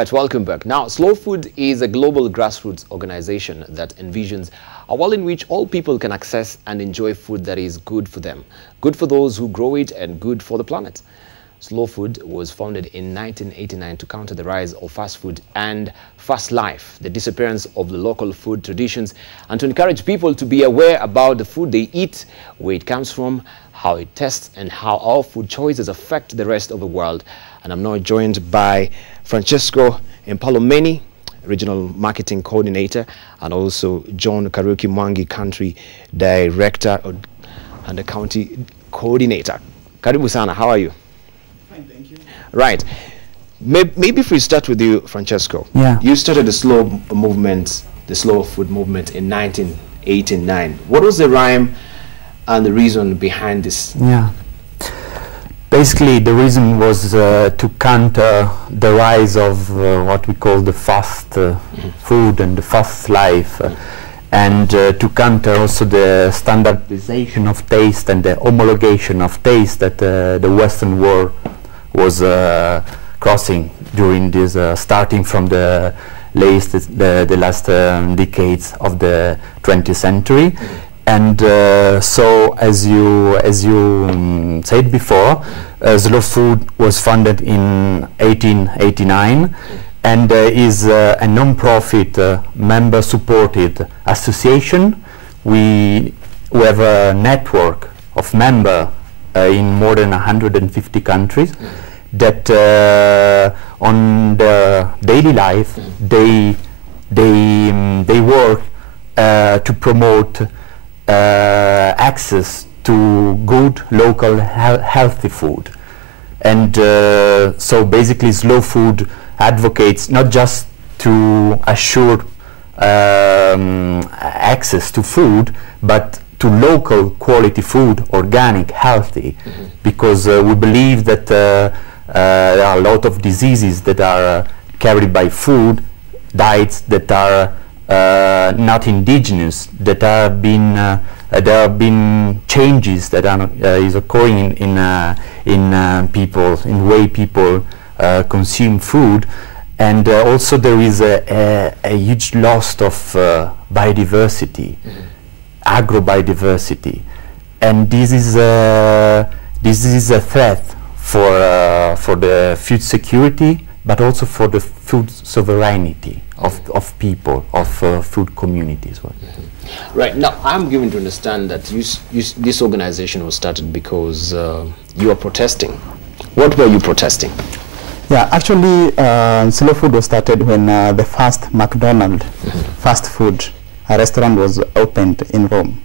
Right, welcome back. Now, Slow Food is a global grassroots organization that envisions a world in which all people can access and enjoy food that is good for them, good for those who grow it, and good for the planet. Slow Food was founded in 1989 to counter the rise of fast food and fast life, the disappearance of the local food traditions, and to encourage people to be aware about the food they eat, where it comes from, how it tastes, and how our food choices affect the rest of the world. And I'm now joined by Francesco Impallomeni, Regional Marketing Coordinator, and also John Kariuki, Country Director and the County Coordinator. Karibu sana, how are you? Fine, thank you. Right. Maybe if we start with you, Francesco. Yeah. You started the slow movement, the slow food movement in 1989. What was the rhyme and the reason behind this? Yeah. Basically, the reason was to counter the rise of what we call the fast food and the fast life, and to counter also the standardization of taste and the homologation of taste that the Western world was crossing during this, starting from the last decades of the 20th century. And so, as you said before, Slow Food was founded in 1889 and is a non-profit, member-supported association. We have a network of members in more than 150 countries that on their daily life they work to promote access to good local healthy food. And so basically Slow Food advocates not just to assure access to food, but to local quality food, organic, healthy, because we believe that there are a lot of diseases that are carried by food, diets that are not indigenous, that there have been changes that is occurring in people, in the way people consume food, and also there is a huge loss of biodiversity, agrobiodiversity, and this is a threat for the food security, but also for the food sovereignty of people, of food communities. Right. Now, I'm given to understand that this organization was started because you are protesting. What were you protesting? Yeah, actually, Slow Food was started when the first McDonald's fast food restaurant was opened in Rome.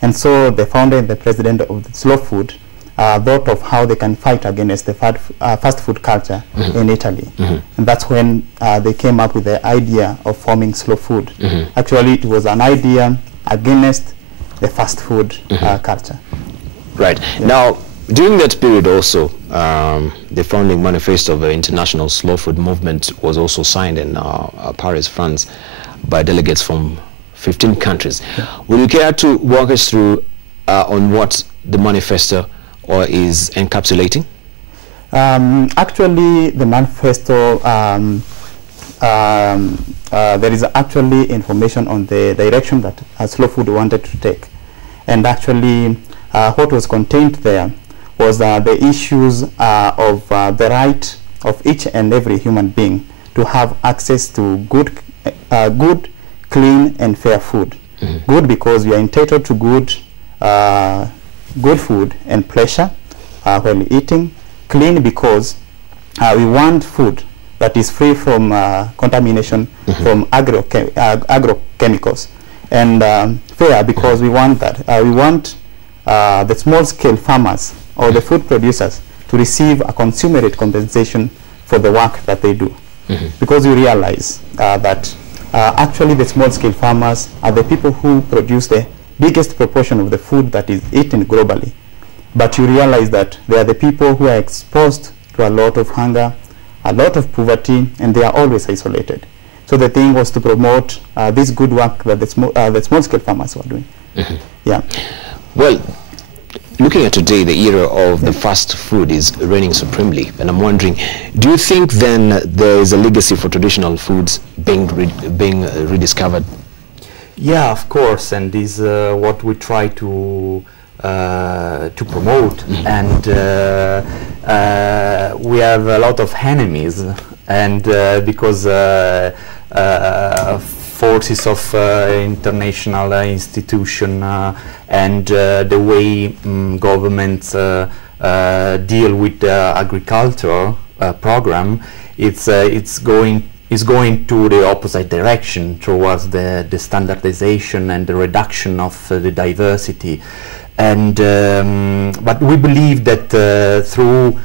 And so the founder and the president of the Slow Food thought of how they can fight against the fast food culture in Italy. And that's when they came up with the idea of forming Slow Food. Actually, it was an idea against the fast food culture. Right. Yeah. Now, during that period also, the founding manifesto of the International Slow Food Movement was also signed in Paris, France, by delegates from 15 countries. Yeah. Would you care to walk us through on what the manifesto is encapsulating? Actually, the manifesto, there is actually information on the direction that Slow Food wanted to take. And actually, what was contained there was the issues of the right of each and every human being to have access to good, clean, and fair food. Good because we are entitled to good food and pleasure while eating. Clean because we want food that is free from contamination from agrochemicals. And fair because we want that. We want the small-scale farmers or the food producers to receive a consummate compensation for the work that they do. Because we realize that actually the small-scale farmers are the people who produce the biggest proportion of the food that is eaten globally. But you realize that they are the people who are exposed to a lot of hunger, a lot of poverty, and they are always isolated. So the thing was to promote this good work that the small-scale farmers were doing. Yeah. Well, Looking at today, the era of the fast food is reigning supremely, and I'm wondering, do you think then there is a legacy for traditional foods being rediscovered? Yeah, of course, and this is what we try to promote, and we have a lot of enemies, and because forces of international institution and the way governments deal with the agriculture program, it's going to the opposite direction towards the standardization and the reduction of the diversity. And but we believe that through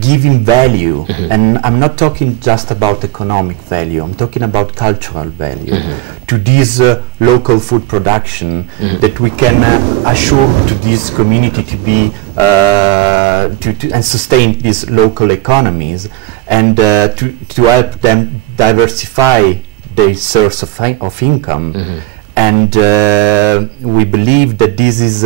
giving value, and I'm not talking just about economic value, I'm talking about cultural value to this local food production, that we can assure to this community to be and sustain these local economies, and to help them diversify their source of income. And we believe that this is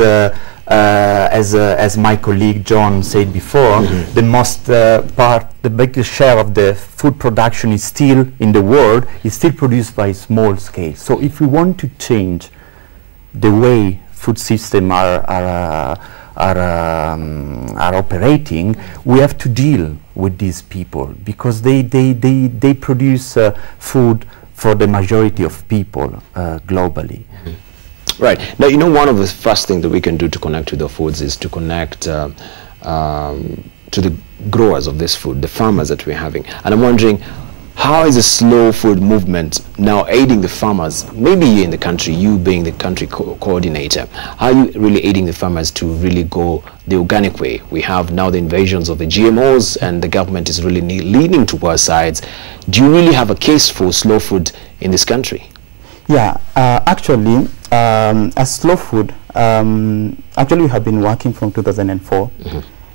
as my colleague John said before, the biggest share of the food production is still in the world is still produced by small scale. So if we want to change the way food systems are operating, we have to deal with these people, because they produce food for the majority of people globally. Right. Now, you know, one of the first things that we can do to connect with the foods is to connect to the growers of this food, the farmers that we're having. And I'm wondering, how is the slow food movement now aiding the farmers, maybe in the country, you being the country coordinator, how are you really aiding the farmers to really go the organic way? We have now the invasions of the GMOs, and the government is really leaning towards sides. Do you really have a case for slow food in this country? Yeah, actually, as slow food, actually we have been working from 2004.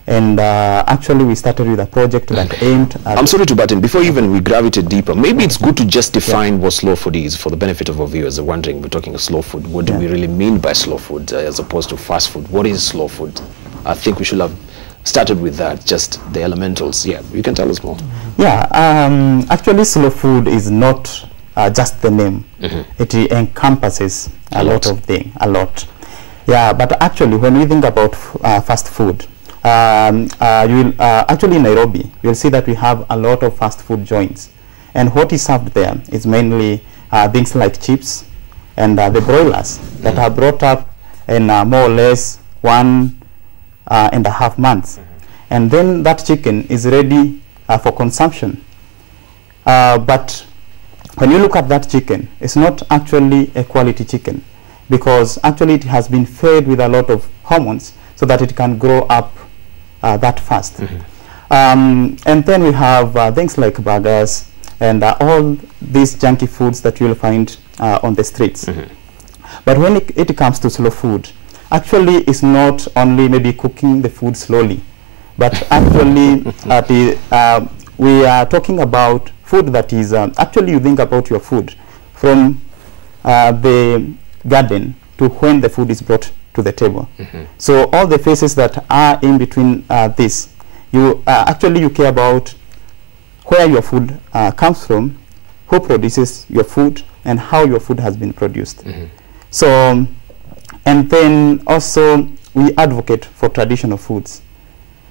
And actually we started with a project that aimed at... I'm sorry to butt in. Before even we gravitate deeper, maybe it's good to just define what slow food is for the benefit of our viewers. They're wondering, we're talking of slow food. What do we really mean by slow food as opposed to fast food? What is slow food? I think we should have started with that, just the elementals. Yeah, you can tell us more. Yeah, actually slow food is not just the name. It encompasses a lot of things, a lot. Yeah, but actually when we think about fast food, you will actually in Nairobi, you'll see that we have a lot of fast food joints, and what is served there is mainly things like chips and the broilers that are brought up in more or less 1.5 months, and then that chicken is ready for consumption. But when you look at that chicken, it's not actually a quality chicken, because actually it has been fed with a lot of hormones so that it can grow up that fast. And then we have things like burgers and all these junky foods that you'll find on the streets. But when it comes to slow food, actually it's not only maybe cooking the food slowly, but actually we are talking about food that is actually you think about your food from the garden to when the food is brought to the table. So all the phases that are in between this, you actually you care about where your food comes from, who produces your food, and how your food has been produced. So, and then also we advocate for traditional foods,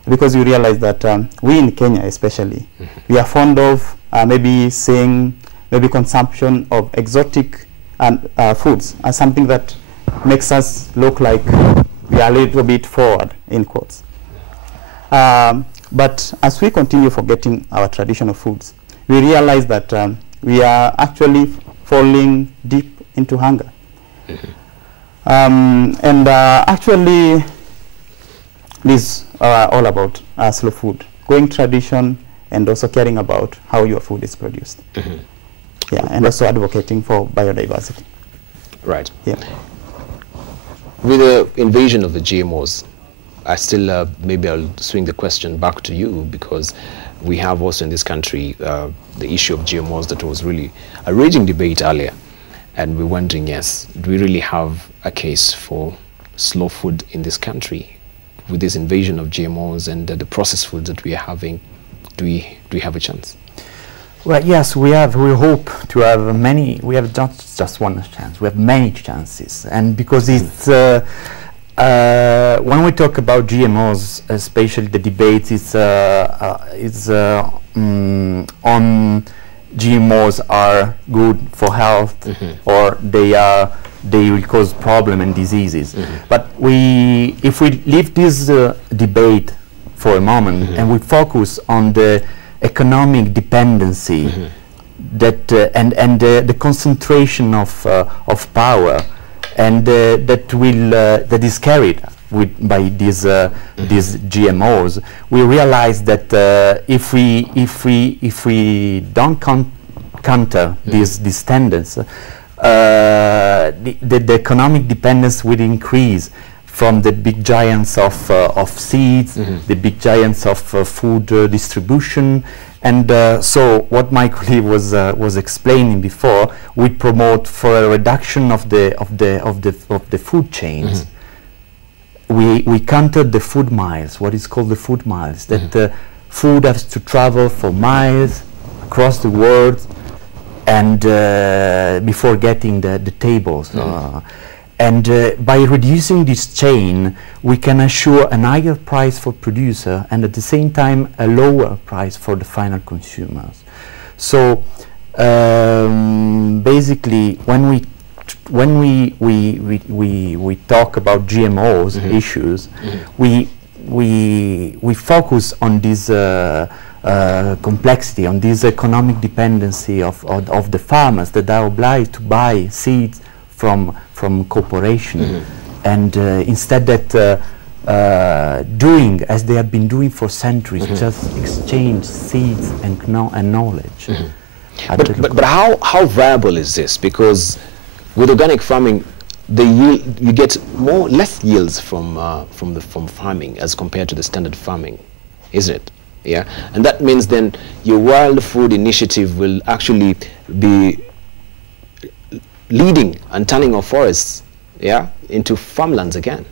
because we realize that we in Kenya especially, we are fond of maybe seeing maybe consumption of exotic foods as something that makes us look like we are a little bit forward, in quotes. But as we continue forgetting our traditional foods, we realize that we are actually falling deep into hunger. And actually, this are all about slow food, going tradition, and also caring about how your food is produced. Yeah, and also advocating for biodiversity. Right. Yeah. With the invasion of the GMOs, I still, maybe I'll swing the question back to you, because we have also in this country the issue of GMOs that was really a raging debate earlier. And we're wondering, yes, do we really have a case for slow food in this country? with this invasion of GMOs and the processed foods that we are having, do we have a chance? Well, yes, we have. We hope to have many. We have not just one chance. We have many chances, and because it's when we talk about GMOs, especially the debate is on GMOs are good for health, or they will cause problem and diseases. But if we leave this debate for a moment and we focus on the economic dependency that and the concentration of power and that is carried by these GMOs, we realize that if we don't counter these tendencies, the economic dependence will increase from the big giants of seeds, the big giants of food distribution, and so what my colleague was explaining before, we promote for a reduction of the food chains. We counted the food miles, what is called the food miles, that food has to travel for miles across the world, and before getting the tables. And by reducing this chain, we can assure a higher price for producer and at the same time a lower price for the final consumers. So basically, when we talk about GMOs issues, we focus on this complexity, on this economic dependency of the farmers that are obliged to buy seeds from corporation, and instead that doing as they have been doing for centuries, just exchange seeds and knowledge. But how viable is this? Because with organic farming, you get less yields from farming as compared to the standard farming, isn't it? Yeah, and that means then your World Food Initiative will actually be leading and turning our forests, into farmlands again.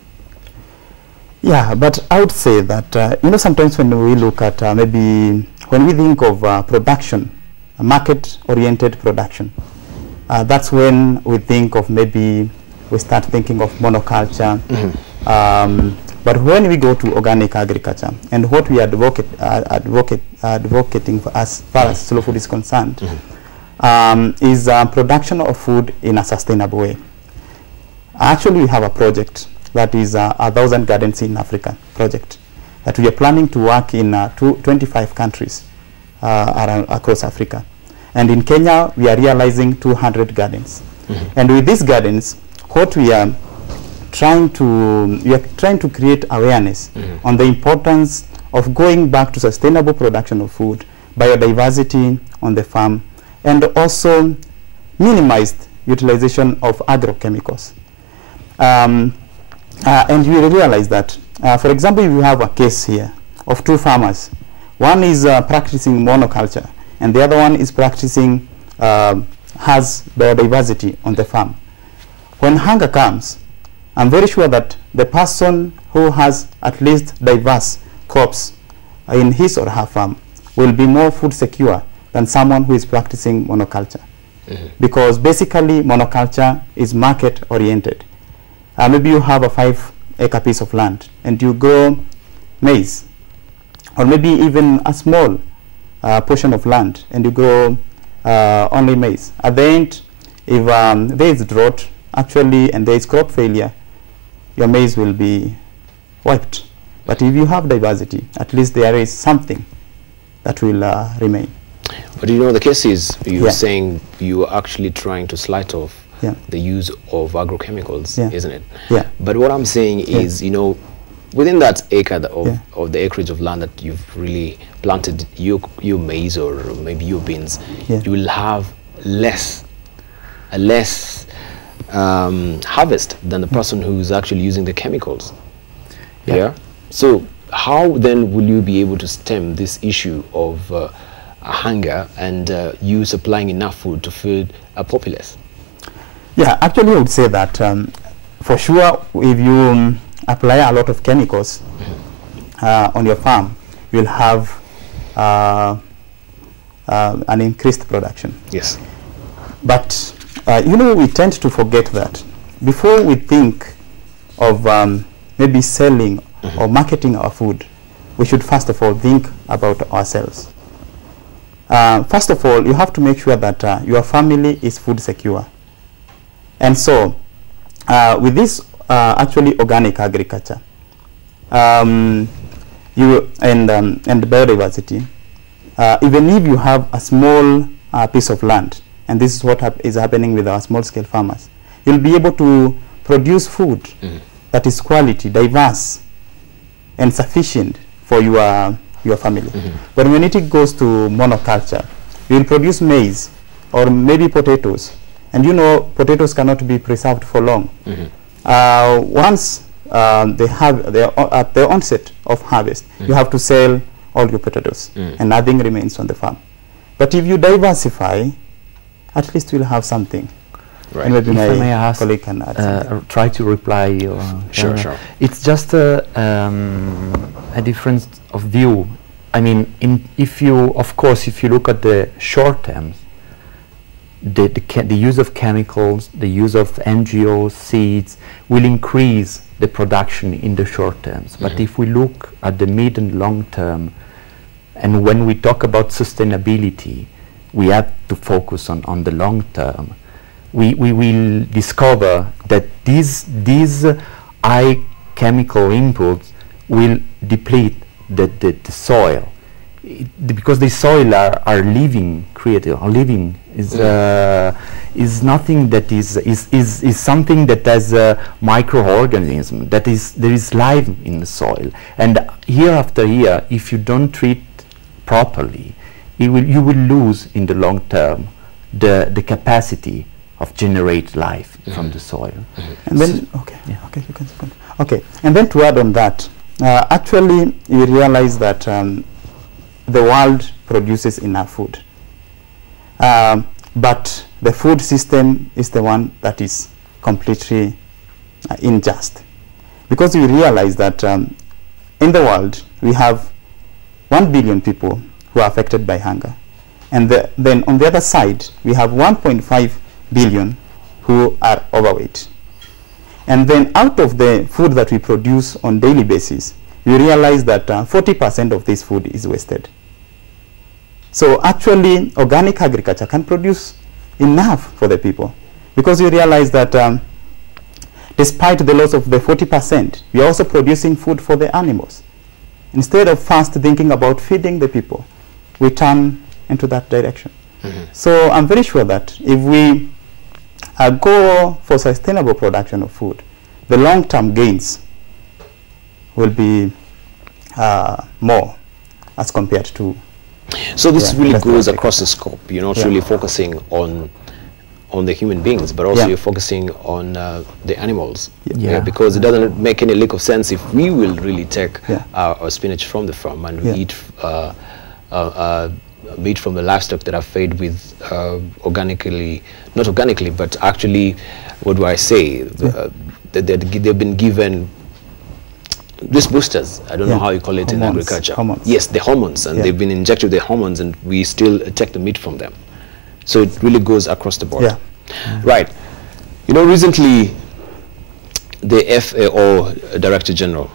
Yeah, but I would say that sometimes when we look at maybe when we think of production, market-oriented production, that's when we think of maybe we start thinking of monoculture. But when we go to organic agriculture, and what we advocating for as far as slow food is concerned, is production of food in a sustainable way. Actually, we have a project that is 1,000 Gardens in Africa project that we are planning to work in 25 countries across Africa. And in Kenya, we are realizing 200 gardens. And with these gardens, what we are trying to create awareness on the importance of going back to sustainable production of food, biodiversity on the farm, and also minimized utilization of agrochemicals. And you realize that, for example, if you have a case here of two farmers, one is practicing monoculture, and the other one is practicing, has biodiversity on the farm. When hunger comes, I'm very sure that the person who has at least diverse crops in his or her farm will be more food secure than someone who is practicing monoculture. Because basically monoculture is market oriented. Maybe you have a 5-acre piece of land and you grow maize, or maybe even a small portion of land and you grow only maize. At the end, if there is drought actually and there is crop failure, your maize will be wiped. But if you have diversity, at least there is something that will remain. But the case is, you're saying you are actually trying to slight off the use of agrochemicals, isn't it? Yeah. But what I'm saying is, within that acre of the acreage of land that you've really planted your maize or maybe your beans, you will have a less harvest than the person who's actually using the chemicals. So how then will you be able to stem this issue of hunger and you supplying enough food to feed a populace? Yeah, actually I would say that for sure, if you apply a lot of chemicals on your farm, you'll have an increased production. Yes. But we tend to forget that before we think of maybe selling or marketing our food, we should first of all think about ourselves. First of all, you have to make sure that your family is food secure. And so, with this actually organic agriculture, and biodiversity, even if you have a small piece of land, and this is what is happening with our small-scale farmers, you'll be able to produce food that is quality, diverse, and sufficient for your family. But when it goes to monoculture, you will produce maize or maybe potatoes, and potatoes cannot be preserved for long. Once they have at the onset of harvest, you have to sell all your potatoes, and nothing remains on the farm. But if you diversify, at least you'll have something. Right. And maybe If I my may ask, colleague can add something. try to reply. Sure. It's just a difference of view. I mean, if you look at the short terms, the use of chemicals, the use of NGOs, seeds, will increase the production in the short terms. But if we look at the mid and long term, and when we talk about sustainability, we have to focus on the long term. We will discover that these high chemical inputs will deplete the soil, because the soil are living, creative, are living, is nothing that is something that has a microorganism, that there is life in the soil, and year after year, if you don't treat properly, you will lose in the long term the capacity of generate life from the soil. And then, you can respond. Okay, and then to add on that, actually you realize that the world produces enough food, but the food system is the one that is completely unjust, because you realize that in the world we have 1 billion people who are affected by hunger, and then on the other side we have 1.5 billion who are overweight. And then out of the food that we produce on daily basis, you realize that 40% of this food is wasted. So actually organic agriculture can produce enough for the people, because you realize that despite the loss of the 40%, we are also producing food for the animals. Instead of first thinking about feeding the people, we turn into that direction. So I'm very sure that if we go for sustainable production of food, the long-term gains will be more as compared to. So this really goes across the scope. You're not really focusing on the human beings, but also you're focusing on the animals. Because it doesn't make any lick of sense if we will really take our spinach from the farm and we eat meat from the livestock that are fed with not organically, but actually, what do I say? They've been given these boosters. I don't know how you call it in agriculture. Hormones. Yes, the hormones, and they've been injected with the hormones, and we still take the meat from them. So it really goes across the board. Right. Recently, the FAO Director General,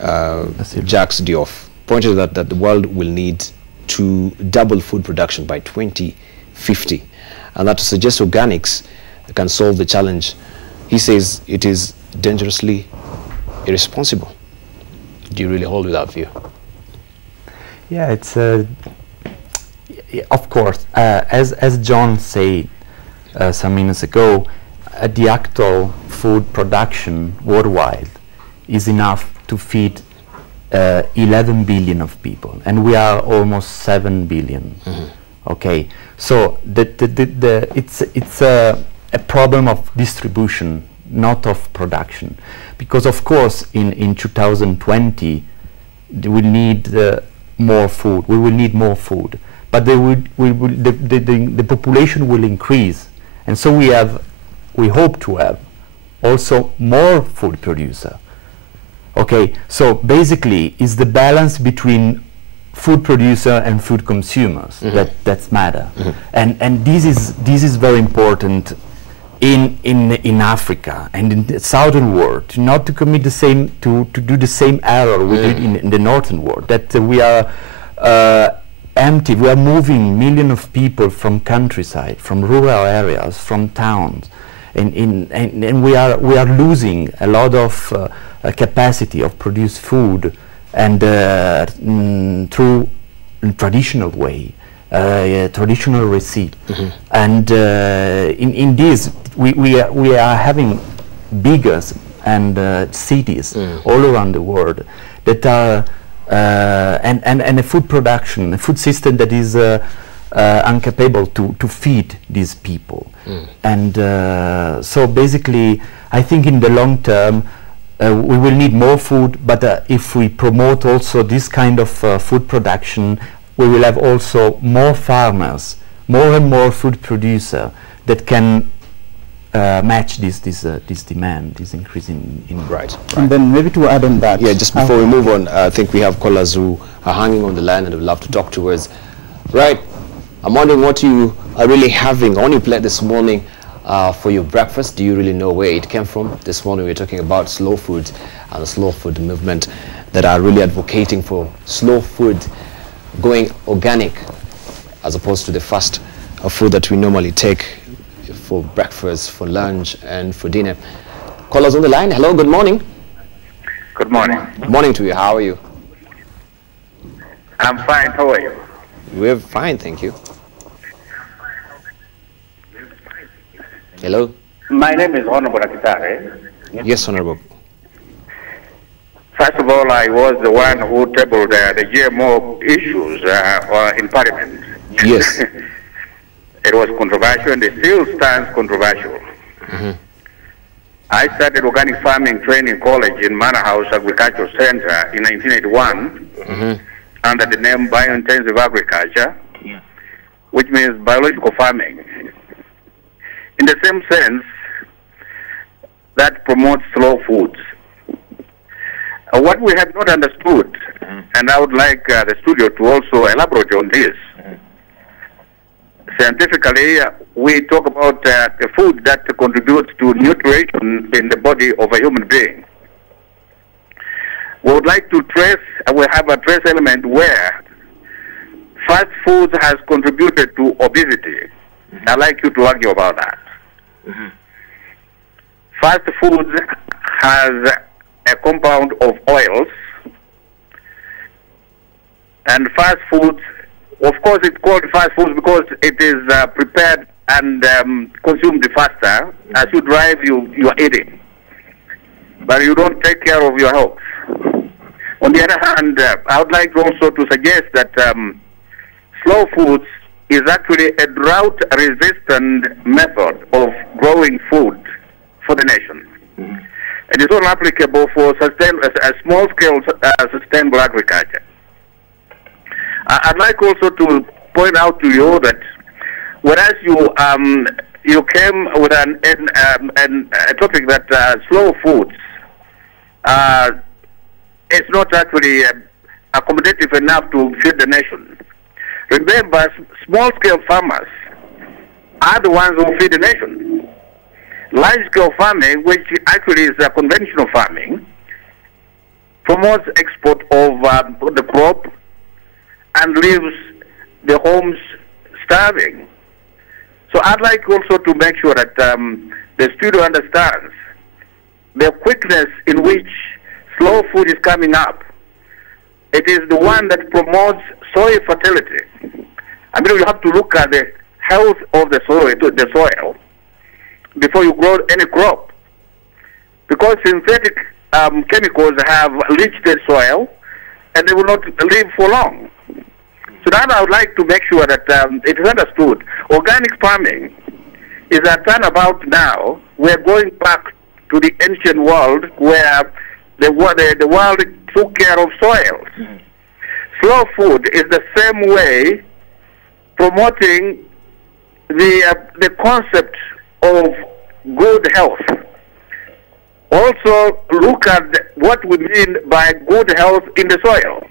Jacques Diouf, pointed out that the world will need to double food production by 2050, and that to suggest organics can solve the challenge, he says it is dangerously irresponsible. Do you really hold with that view? Yeah, it's of course, as John said some minutes ago, the actual food production worldwide is enough to feed 11 billion of people, and we are almost 7 billion. Okay, so it's a problem of distribution, not of production, because of course in 2020 we will need more food. We will need more food, but the population will increase, and so we hope to have also more food producer. Okay, so basically it's the balance between food producer and food consumers that's matter. And this is very important in Africa and in the southern world, not to commit the same to do the same error we did in the northern world, that we are empty. We are moving millions of people from countryside, from rural areas, from towns, and we are losing a lot of capacity of produce food, and through traditional way, traditional receipt, and in this we are having bigger and cities all around the world that are and a food production, a food system that is incapable to feed these people, and so basically I think in the long term we will need more food, but if we promote also this kind of food production, we will have also more farmers, more and more food producers that can match this demand, this increase in Right. And then maybe to add on that. Yeah, just before we move on, I think we have callers who are hanging on the line and would love to talk to us. Right, I'm wondering what you are really having on your plate this morning for your breakfast. Do you really know where it came from? This morning we're talking about slow food and the slow food movement that are really advocating for slow food going organic as opposed to the fast food that we normally take for breakfast, for lunch, and for dinner. Callers on the line. Hello, good morning. Good morning. Good morning to you. How are you? I'm fine. How are you? We're fine, thank you. Hello? My name is Honorable Akitare. Yes, Honorable. First of all, I was the one who tabled the GMO issues in Parliament. Yes. It was controversial and it still stands controversial. I started organic farming training college in Manor House Agricultural Center in 1981 under the name Biointensive Agriculture, which means biological farming. In the same sense, that promotes slow foods. What we have not understood, and I would like the studio to also elaborate on this, scientifically, we talk about the food that contributes to nutrition in the body of a human being. We would like to trace, we have a trace element where fast food has contributed to obesity. I'd like you to argue about that. Fast food has a compound of oils, and fast foods, of course it's called fast food because it is prepared and consumed faster. As you drive, you are eating, but you don't take care of your health. On the other hand, I would like also to suggest that slow foods is actually a drought-resistant method of growing food for the nation. It is only applicable for small-scale sustainable agriculture. I'd like also to point out to you that whereas you came with a topic that slow foods it's not actually accommodative enough to feed the nation. Remember, small-scale farmers are the ones who feed the nation. Large-scale farming, which actually is conventional farming, promotes export of the crop and leaves the homes starving. So I'd like also to make sure that the studio understands the quickness in which slow food is coming up. It is the one that promotes soil fertility. I mean, you have to look at the health of the soil before you grow any crop, because synthetic chemicals have leached the soil and they will not live for long. So now I would like to make sure that it is understood. Organic farming is a turnabout now. We're going back to the ancient world where the world took care of soils. Slow food is the same way promoting the concept of good health. Also look at what we mean by good health in the soil.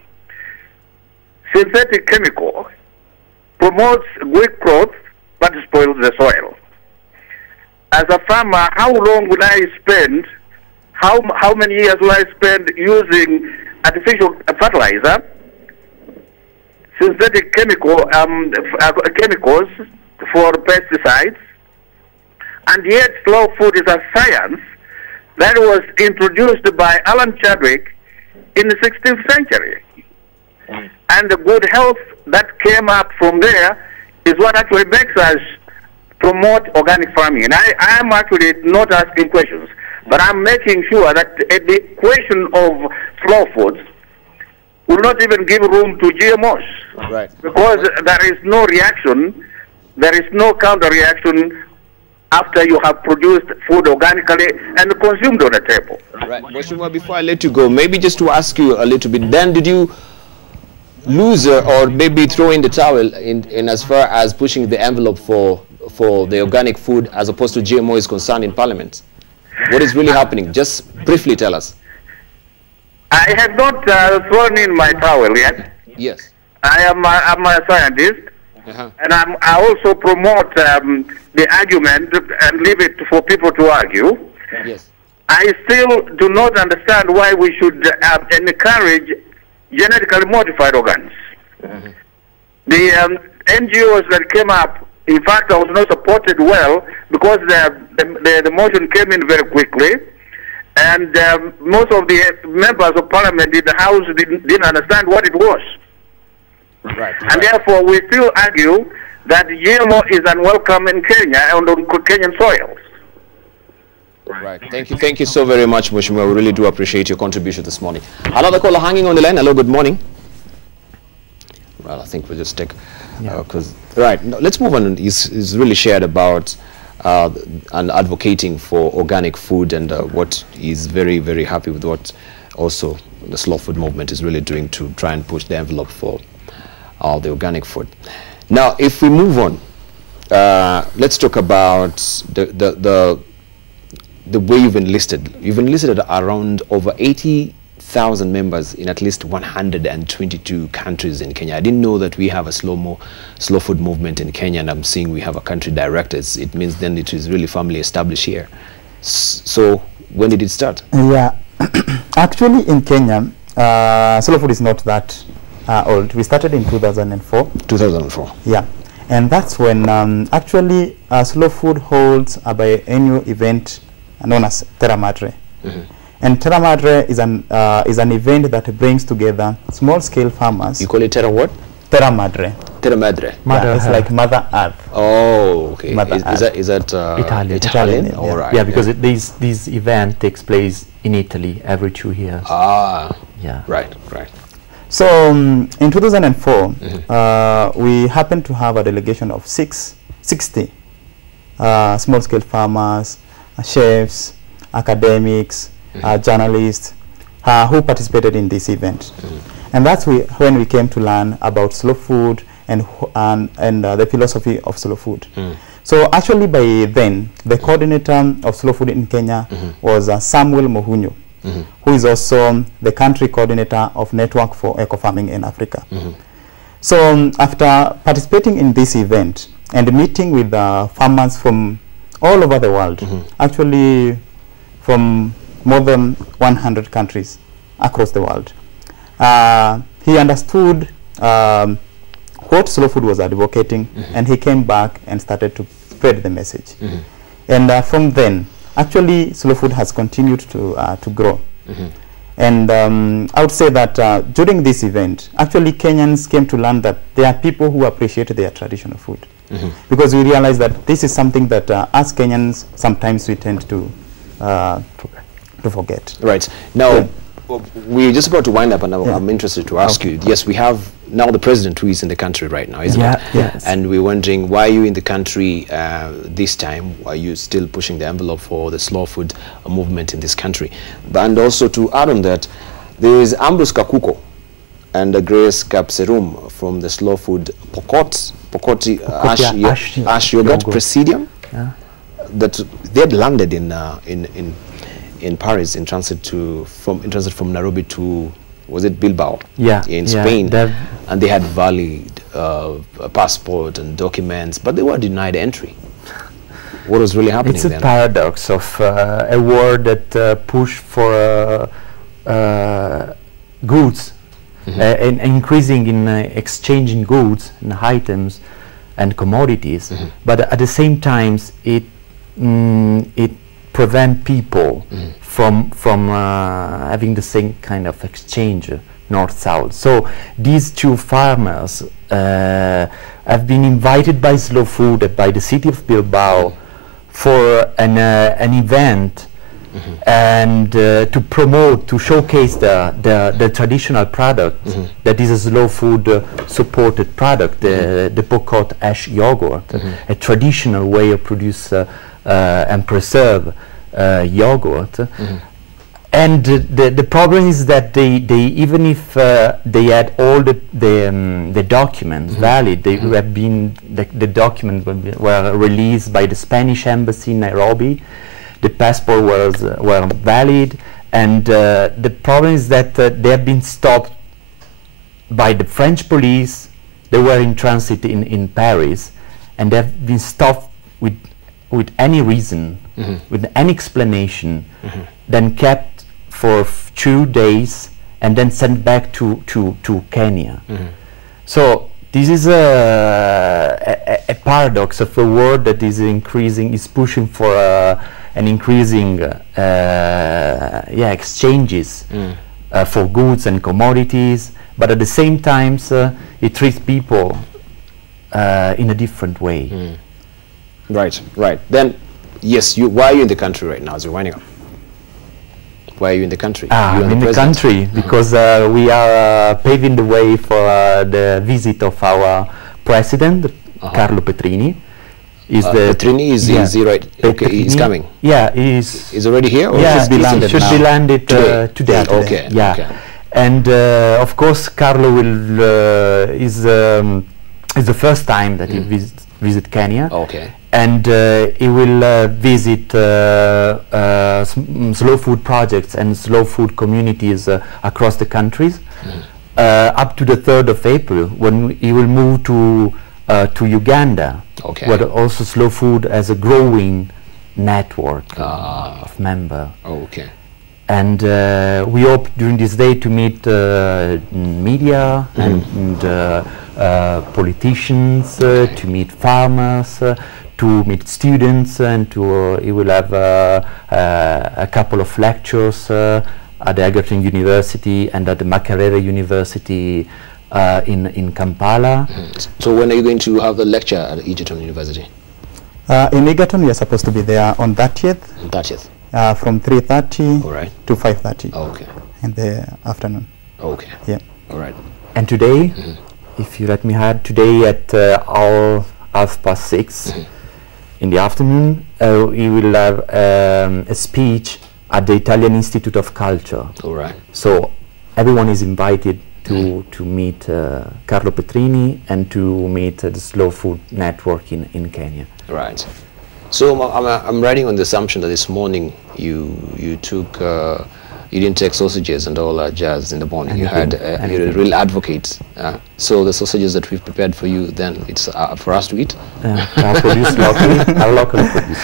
Synthetic chemical promotes quick growth but spoils the soil. As a farmer, how long will I spend, how many years will I spend using artificial fertilizer, synthetic chemicals for pesticides, and yet slow food is a science that was introduced by Alan Chadwick in the 16th century. And the good health that came up from there is what actually makes us promote organic farming. And I am actually not asking questions, but I'm making sure that the question of slow foods will not even give room to GMOs. Right. Because there is no reaction, there is no counter reaction after you have produced food organically and consumed on the table. Right. Mheshimiwa, before I let you go, maybe just to ask you a little bit, then did you lose or maybe throw in the towel in as far as pushing the envelope for the organic food as opposed to GMO is concerned in Parliament? What is really happening? Just briefly tell us. I have not thrown in my towel yet. Yes. I'm a scientist, and I also promote the argument and leave it for people to argue. Yes. I still do not understand why we should encourage genetically modified organs. The NGOs that came up, in fact, I was not supported well because the motion came in very quickly, and most of the members of Parliament in the House didn't understand what it was. Right. And therefore, we still argue that GMO is unwelcome in Kenya and on Kenyan soils. Right. Thank you so very much, Mheshimiwa. We really do appreciate your contribution this morning. Another caller hanging on the line. Hello, good morning. Well, I think we'll just take, right. No, let's move on. He's really shared about and advocating for organic food and what he's very, very happy with what also the slow food movement is really doing to try and push the envelope for the organic food. Now, if we move on, let's talk about the way you've enlisted. You've enlisted around over 80,000 members in at least 122 countries in Kenya. I didn't know that we have a slow food movement in Kenya, and I'm seeing we have a country director. It means then it is really firmly established here. So when did it start? Yeah, actually in Kenya, slow food is not that old. We started in 2004. 2004. Yeah, and that's when actually slow food holds a biannual event known as Terra Madre. And Terra Madre is an event that brings together small-scale farmers. You call it Terra what? Terra Madre. Terra Madre. Yeah, it's like Mother Earth. Oh, okay. Is that Italian? Yeah. All right. Yeah, because this event takes place in Italy every 2 years. Ah. Yeah. Right. So in 2004, we happened to have a delegation of 60 small-scale farmers, chefs, academics, journalists who participated in this event. And that's when we came to learn about slow food and the philosophy of slow food. So actually by then, the coordinator of slow food in Kenya was Samuel Mohunyo, who is also the country coordinator of Network for Eco-Farming in Africa. So after participating in this event and meeting with farmers from all over the world, actually from more than 100 countries across the world, he understood what slow food was advocating, and he came back and started to spread the message. And from then, actually, slow food has continued to grow. And I would say that during this event, actually Kenyans came to learn that there are people who appreciate their traditional food. Because we realize that this is something that as Kenyans, sometimes we tend to forget. Right. Now, we're just about to wind up, and I'm interested to ask you. Yes, we have now the president who is in the country right now, isn't it? Yes. And we're wondering, why are you in the country this time? Are you still pushing the envelope for the slow food movement in this country? And also to add on that, there is Ambrose Kakuko and Grace Kapserum from the slow food Pokoti Ash Yogurt Presidium. That they had landed in in Paris in transit from Nairobi to, was it Bilbao? Yeah, in Spain, and they had valid passport and documents, but they were denied entry. What was really happening then? It's a paradox of a world that push for goods, and increasing in exchanging goods and items and commodities, but at the same time it prevent people from having the same kind of exchange, north-south. So these two farmers have been invited by Slow Food, by the city of Bilbao, for an event, and to promote, to showcase the traditional product that is a Slow Food supported product, the Pocot ash yogurt, a traditional way of produce and preserve yogurt. And the problem is that they even if they had all the documents valid, they have been the documents were released by the Spanish embassy in Nairobi. The passport were valid, and the problem is that they have been stopped by the French police. They were in transit in Paris, and they have been stopped with any reason, with any explanation, then kept for 2 days, and then sent back to Kenya. So this is a paradox of a world that is increasing, is pushing for an increasing exchanges for goods and commodities, but at the same time it treats people in a different way. Right. Then, yes, why are you in the country right now as you're winding up? Why are you in the country? I'm in the country because we are paving the way for the visit of our president, Carlo Petrini. Petrini is he right? Okay, he's coming. Yeah, he's already here, or yeah, should be landed should be landed today. Okay. Yeah, okay. And of course, Carlo is the first time that he visit Kenya. Okay. And he will visit slow food projects and slow food communities across the countries up to the 3rd of April, when he will move to Uganda, where also slow food has a growing network of members. Okay. And we hope during this day to meet media and politicians, to meet farmers, to meet students, and he will have a couple of lectures at the Egerton University and at the Makerere University in Kampala. So when are you going to have the lecture at Egerton University? In Egerton, we are supposed to be there on 30th. On 30th. From 3:30 All right. to 5:30 okay. in the afternoon. Okay. Yeah. All right. And today, if you let me add, today at 6:30 in the afternoon, we will have a speech at the Italian Institute of Culture. All right. So everyone is invited to meet Carlo Petrini and to meet the Slow Food Network in Kenya. Right. So I'm writing on the assumption that this morning you took you didn't take sausages and all that jazz in the morning. You're a real advocate. So the sausages that we've prepared for you, then it's for us to eat. Are produced locally. Are locally produced.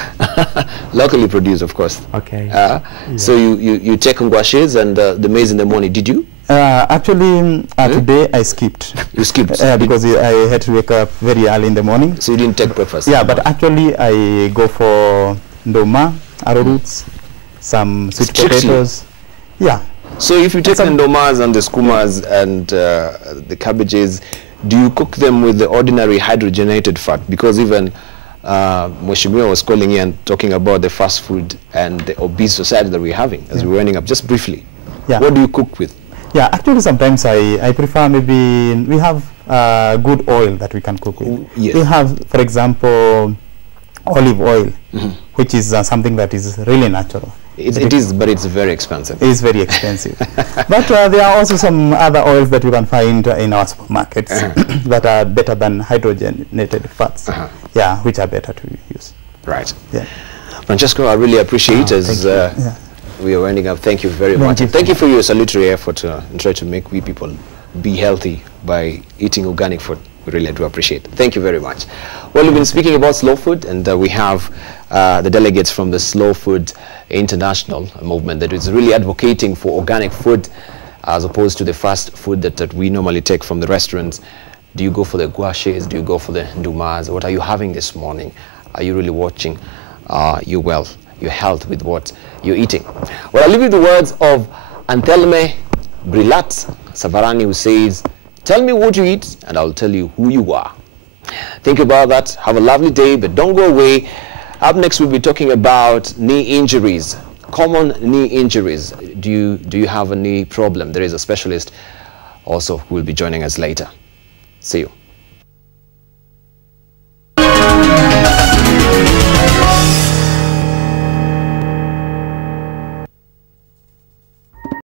Locally produced, of course. Okay. So you take ngwashes and the maize in the morning. Did you? Actually, today I skipped. You skipped? Because I had to wake up very early in the morning. So you didn't take breakfast? Yeah, but actually I go for ndoma, arrowroots, some sweet potatoes. Yeah. So if you take the ndomas and the skumas and the cabbages, do you cook them with the ordinary hydrogenated fat? Because even Mheshimiwa was calling in and talking about the fast food and the obese society that we're having as we're running up. Just briefly, what do you cook with? Yeah, actually sometimes I prefer, maybe we have good oil that we can cook with. Yes. We have, for example, olive oil, which is something that is really natural. It is, but it's very expensive. It is very expensive. But there are also some other oils that you can find in our supermarkets that are better than hydrogenated fats. Yeah, which are better to use. Right. Yeah. Francesco, I really appreciate as We are winding up. Thank you very much. Thank you for your salutary effort and try to make we people be healthy by eating organic food. We really do appreciate it. Thank you very much. Well, we've been speaking about slow food, and we have the delegates from the Slow Food International movement that is really advocating for organic food as opposed to the fast food that we normally take from the restaurants. Do you go for the guashes? Do you go for the ndumas? What are you having this morning? Are you really watching your health with what you're eating? Well, I'll leave you the words of Anthelme Brilat Savarani, who says, "Tell me what you eat and I'll tell you who you are." Think about that. Have a lovely day, but don't go away. Up next, we'll be talking about knee injuries, common knee injuries. Do you have a knee problem? There is a specialist also who will be joining us later. See you.